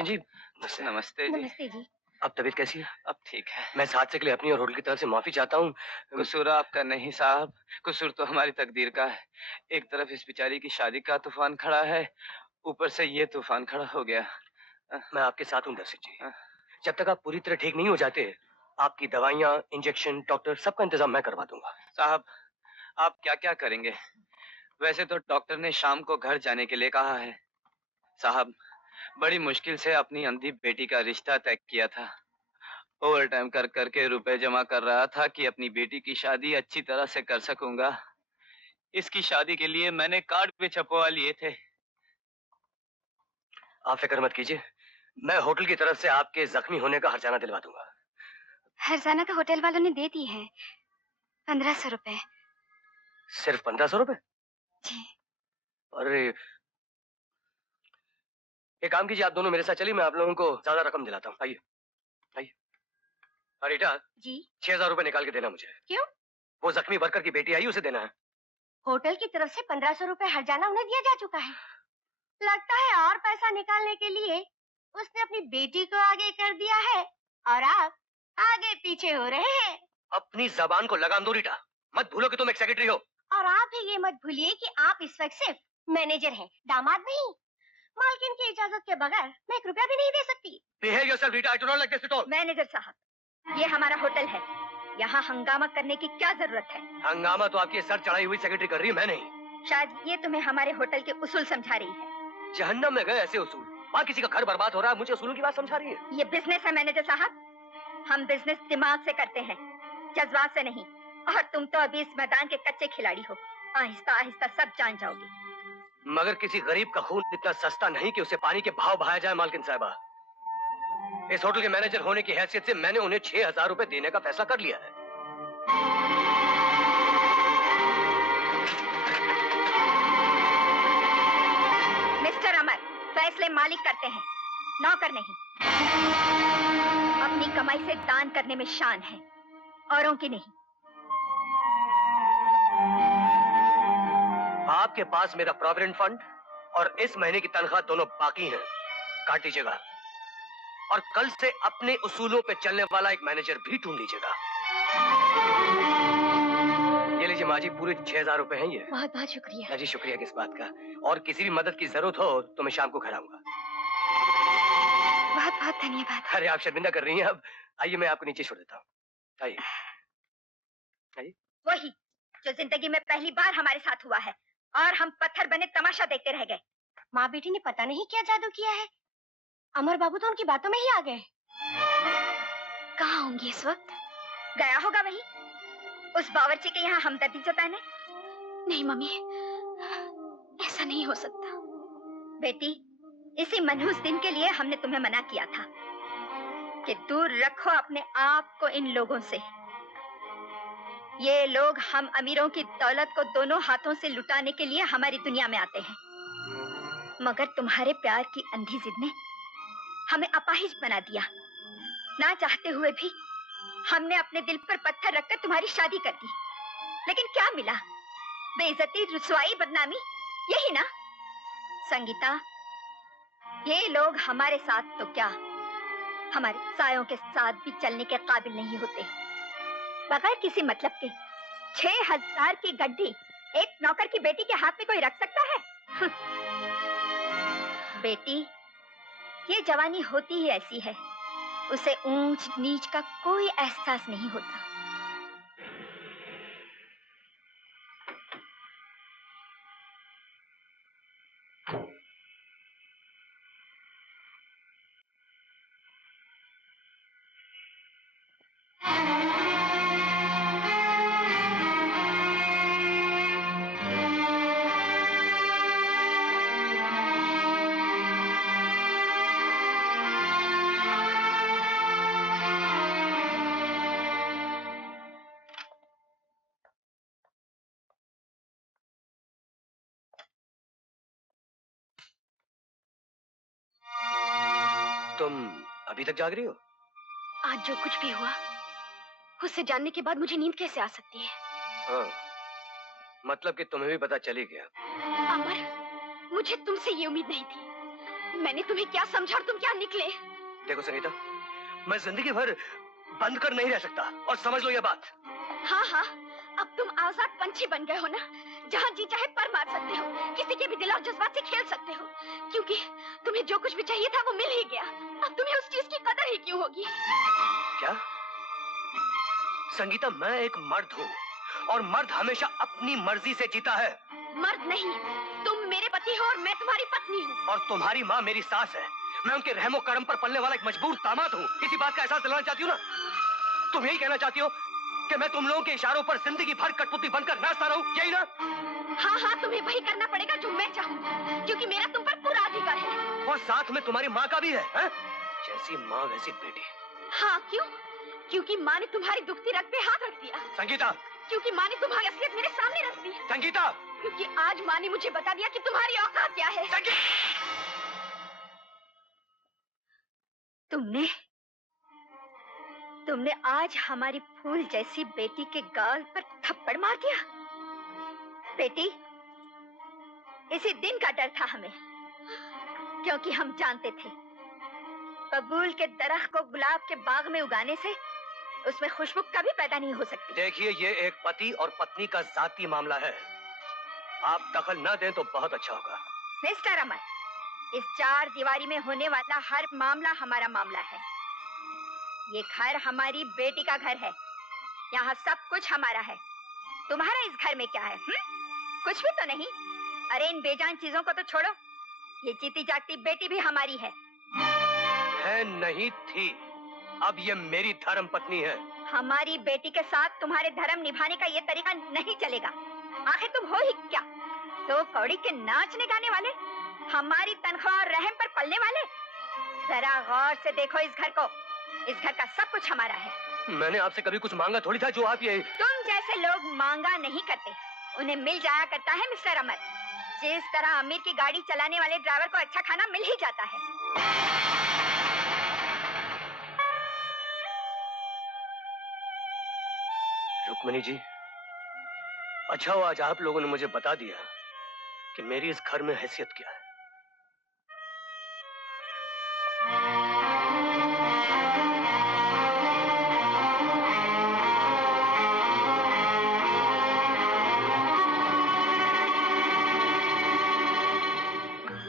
बच्चन जी। नमस्ते। नमस्ते जी। नमस्ते जी। अब तबीयत कैसी है? अब ठीक है। मैं इस हादसे के लिए अपनी और होटल की तरफ से माफी चाहता हूँ। कसूर आपका नहीं साहब, कसूर तो हमारी तकदीर का है। एक तरफ इस बेचारी की शादी का तूफान खड़ा है, ऊपर से ये तूफान खड़ा हो गया। मैं आपके साथ हूँ दर्शक जी। अ, जब तक आप पूरी तरह ठीक नहीं हो जाते, आपकी दवाइयाँ, इंजेक्शन, डॉक्टर सबका इंतजाम मैं करवा दूंगा। साहब, आप क्या-क्या करेंगे? वैसे तो डॉक्टर ने शाम को घर जाने के लिए कहा है। साहब, बड़ी मुश्किल से अपनी अंधी बेटी का रिश्ता तय किया था। ओवर टाइम कर कर के रुपए जमा कर रहा था कि अपनी बेटी की शादी अच्छी तरह से कर सकूंगा। इसकी शादी के लिए मैंने कार्ड भी छपवा लिए थे। आप फिक्र मत कीजिए, मैं होटल की तरफ से आपके जख्मी होने का हर्जाना दिलवा दूंगा। हर्जाना तो होटल वालों ने दे दी है, 1500 रुपए। सिर्फ 1500 रुपए? जी। अरे, एक काम कीजिए, आप दोनों मेरे साथ चलिए, मैं आप लोगों को ज्यादा रकम दिलाता हूँ। आइए आइए। अरीटा जी। 6000 रुपए निकाल के देना मुझे। क्यों? वो जख्मी वर्कर की बेटी आई, उसे देना है। होटल की तरफ से 1500 रुपए हर्जाना उन्हें दिया जा चुका है। लगता है और पैसा निकालने के लिए उसने अपनी बेटी को आगे कर दिया है और आप आगे पीछे हो रहे हैं। अपनी जबान को लगाम दो रीटा, मत भूलो कि तुम एक सेक्रेटरी हो। और आप भी ये मत भूलिए कि आप इस वक्त सिर्फ मैनेजर हैं, दामाद नहीं। मालकिन की इजाजत के बगैर मैं 1 रुपया भी नहीं दे सकती। Behave yourself, Rita. I do not like this at all. Manager साहब, ये हमारा होटल है, यहाँ हंगामा करने की क्या जरूरत है? हंगामा तो आपकी सर चढ़ाई हुई सेक्रेटरी कर रही है, मैं नहीं। शायद ये तुम्हें हमारे होटल के उसूल समझा रही है। जहन्नम में गए ऐसे उसूल। वहाँ किसी का घर बर्बाद हो रहा है, मुझे उसूलों की बात समझा रही है। ये बिजनेस है मैनेजर साहब, हम बिजनेस दिमाग से करते हैं, जज्बात से नहीं। और तुम तो अभी इस मैदान के कच्चे खिलाड़ी हो, आहिस्ता आहिस्ता सब जान जाओगे। मगर किसी गरीब का खून इतना सस्ता नहीं कि उसे पानी के भाव बहाया जाए मालकिन साहबा। इस होटल के मैनेजर होने की हैसियत से मैंने उन्हें 6000 रुपए देने का फैसला कर लिया है। मिस्टर अमर, फैसले मालिक करते हैं, नौकर नहीं। अपनी कमाई से दान करने में शान है, औरों की नहीं। आपके पास मेरा प्रोविडेंट फंड और इस महीने की तनख्वाह दोनों बाकी हैं, काट लीजिएगा। और कल से अपने उसूलों पे चलने वाला एक मैनेजर भी ढूंढ लीजिएगा। ये लीजिए माँ जी, पूरे 6000 रुपए हैं ये। बहुत बहुत शुक्रिया। जी शुक्रिया किस बात का। और किसी भी मदद की जरूरत हो तो मैं शाम को घर आऊंगा। बहुत बहुत धन्यवाद। अरे आप शर्मिंदा कर रही हैं अब। आइए मैं आपको नीचे छोड़ देता हूँ। आइए आइए। वही जो जिंदगी में पहली बार हमारे साथ हुआ है, और हम पत्थर बने तमाशा देखते रह गए। माँ बेटी ने पता नहीं क्या जादू किया है, अमर बाबू तो उनकी बातों में ही आ गए। कहाँ होंगे इस वक्त? गया होगा वही, उस बावर्ची के यहाँ हमदर्दी जताने। नहीं मम्मी, ऐसा नहीं हो सकता। बेटी, इसी मनहूस दिन के लिए हमने तुम्हें मना किया था कि दूर रखो अपने आप को इन लोगों से। ये लोग हम अमीरों की दौलत को दोनों हाथों से लुटाने के लिए हमारी दुनिया में आते हैं, मगर तुम्हारे प्यार की अंधी जिद ने हमें अपाहिज बना दिया। ना चाहते हुए भी हमने अपने दिल पर पत्थर रखकर तुम्हारी शादी कर दी, लेकिन क्या मिला? बेइज्जती, रुसवाई, बदनामी, यही ना? संगीता, ये लोग हमारे साथ तो क्या, हमारे सायों के साथ भी चलने के काबिल नहीं होते। बगैर किसी मतलब के 6000 की गड्डी एक नौकर की बेटी के हाथ में कोई रख सकता है? बेटी, ये जवानी होती ही ऐसी है, उसे ऊंच नीच का कोई एहसास नहीं होता। तुम अभी तक जाग रही हो? आज जो कुछ भी हुआ, उससे जानने के बाद मुझे नींद कैसे आ सकती है? हाँ, मतलब कि तुम्हें भी पता चल ही गया। अमर, मुझे तुमसे ये उम्मीद नहीं थी। मैंने तुम्हें क्या समझा और तुम क्या निकले? देखो संगीता, मैं जिंदगी भर बंद कर नहीं रह सकता, और समझ लो ये बात। हाँ हाँ, अब तुम आजाद पंछी बन गए हो ना, जहाँ जी चाहे पर मार सकते हो, किसी के भी दिल और जज्बात से खेल सकते हो, क्योंकि तुम्हें जो कुछ भी चाहिए था वो मिल ही गया। अब तुम्हें उस चीज की कदर ही क्यों होगी? क्या संगीता, मैं एक मर्द हूँ, और मर्द हमेशा अपनी मर्जी से जीता है। मर्द नहीं, तुम मेरे पति हो और मैं तुम्हारी पत्नी हूँ। और तुम्हारी माँ मेरी सास है। मैं उनके रहमो करम पर पलने वाला एक मजबूर दामाद हूँ। इसी बात का एहसास दिलाना चाहती हूँ ना? तुम यही कहना चाहती हो कि मैं तुम लोगों के इशारों पर जिंदगी भर कठपुतली बनकर नाचता रहूं, यही ना? हाँ हाँ, तुम्हें वही करना पड़ेगा जो मैं चाहूँ, क्योंकि मेरा तुम पर पूरा अधिकार है। और साथ में तुम्हारी माँ का भी है? जैसी माँ वैसी बेटी। हाँ, क्यों? क्योंकि माँ ने तुम्हारी दुखती रग पे हाथ रख दिया। संगीता! क्योंकि माँ ने तुम्हारी असलियत मेरे सामने रख दी। संगीता! क्योंकि आज माँ ने मुझे बता दिया कि तुम्हारी औकात क्या है। तुमने आज हमारी फूल जैसी बेटी के गाल पर थप्पड़ मार दिया। बेटी, इसी दिन का डर था हमें, क्योंकि हम जानते थे बबूल के दरख्त को गुलाब के बाग में उगाने से उसमें खुशबू कभी पैदा नहीं हो सकती। देखिए, ये एक पति और पत्नी का जाती मामला है। आप दखल न दें तो बहुत अच्छा होगा। मिस्टर अमर, इस चार दीवारी में होने वाला हर मामला हमारा मामला है। ये घर हमारी बेटी का घर है, यहाँ सब कुछ हमारा है। तुम्हारा इस घर में क्या है? कुछ भी तो नहीं। अरे इन बेजान चीजों को तो छोड़ो, ये जीती जागती बेटी भी हमारी है। नहीं थी, अब ये मेरी धर्म पत्नी है। हमारी बेटी के साथ तुम्हारे धर्म निभाने का ये तरीका नहीं चलेगा। आखिर तुम हो ही क्या? तो कौड़ी के नाचने गाने वाले, हमारी तनख्वाह और रहम पर पलने वाले। जरा गौर से देखो इस घर को, इस घर का सब कुछ हमारा है। मैंने आपसे कभी कुछ मांगा थोड़ी था जो आप ये... तुम जैसे लोग मांगा नहीं करते, उन्हें मिल जाया करता है मिस्टर अमर। जिस तरह अमीर की गाड़ी चलाने वाले ड्राइवर को अच्छा खाना मिल ही जाता है। रुक्मिणी जी, अच्छा हुआ आज आप लोगों ने मुझे बता दिया कि मेरी इस घर में हैसियत क्या है।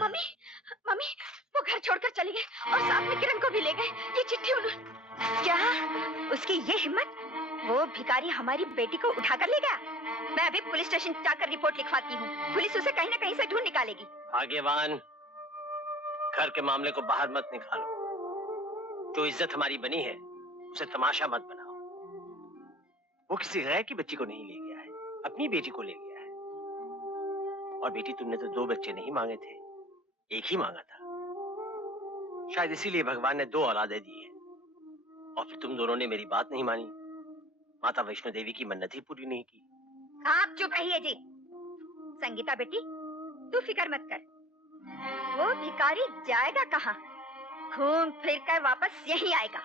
मम्मी, मम्मी, वो घर छोड़कर चली गई और साथ में किरण को भी ले गए। ये चिट्ठी उन्होंने... क्या? उसकी ये हिम्मत? वो भिखारी हमारी बेटी को उठाकर ले गया। मैं अभी पुलिस स्टेशन जाकर रिपोर्ट लिखवाती हूँ। पुलिस उसे कहीं न कहीं से ढूंढ निकालेगी। आगेवान, घर के मामले को बाहर मत निकालो। जो इज्जत हमारी बनी है उसे तमाशा मत बनाओ। वो किसी गैर की बच्ची को नहीं ले गया है, अपनी बेटी को ले गया है। और बेटी, तुमने तो 2 बच्चे नहीं मांगे थे, एक ही मांगा था। शायद इसीलिए भगवान ने 2 औलादें दी है। और फिर तुम दोनों ने मेरी बात नहीं मानी, माता वैष्णो देवी की मन्नत ही पूरी नहीं की। आप चुप रहिए जी। संगीता बेटी, तू फिक्र मत कर। वो भिखारी जाएगा कहाँ? घूम फिर कर वापस यहीं आएगा।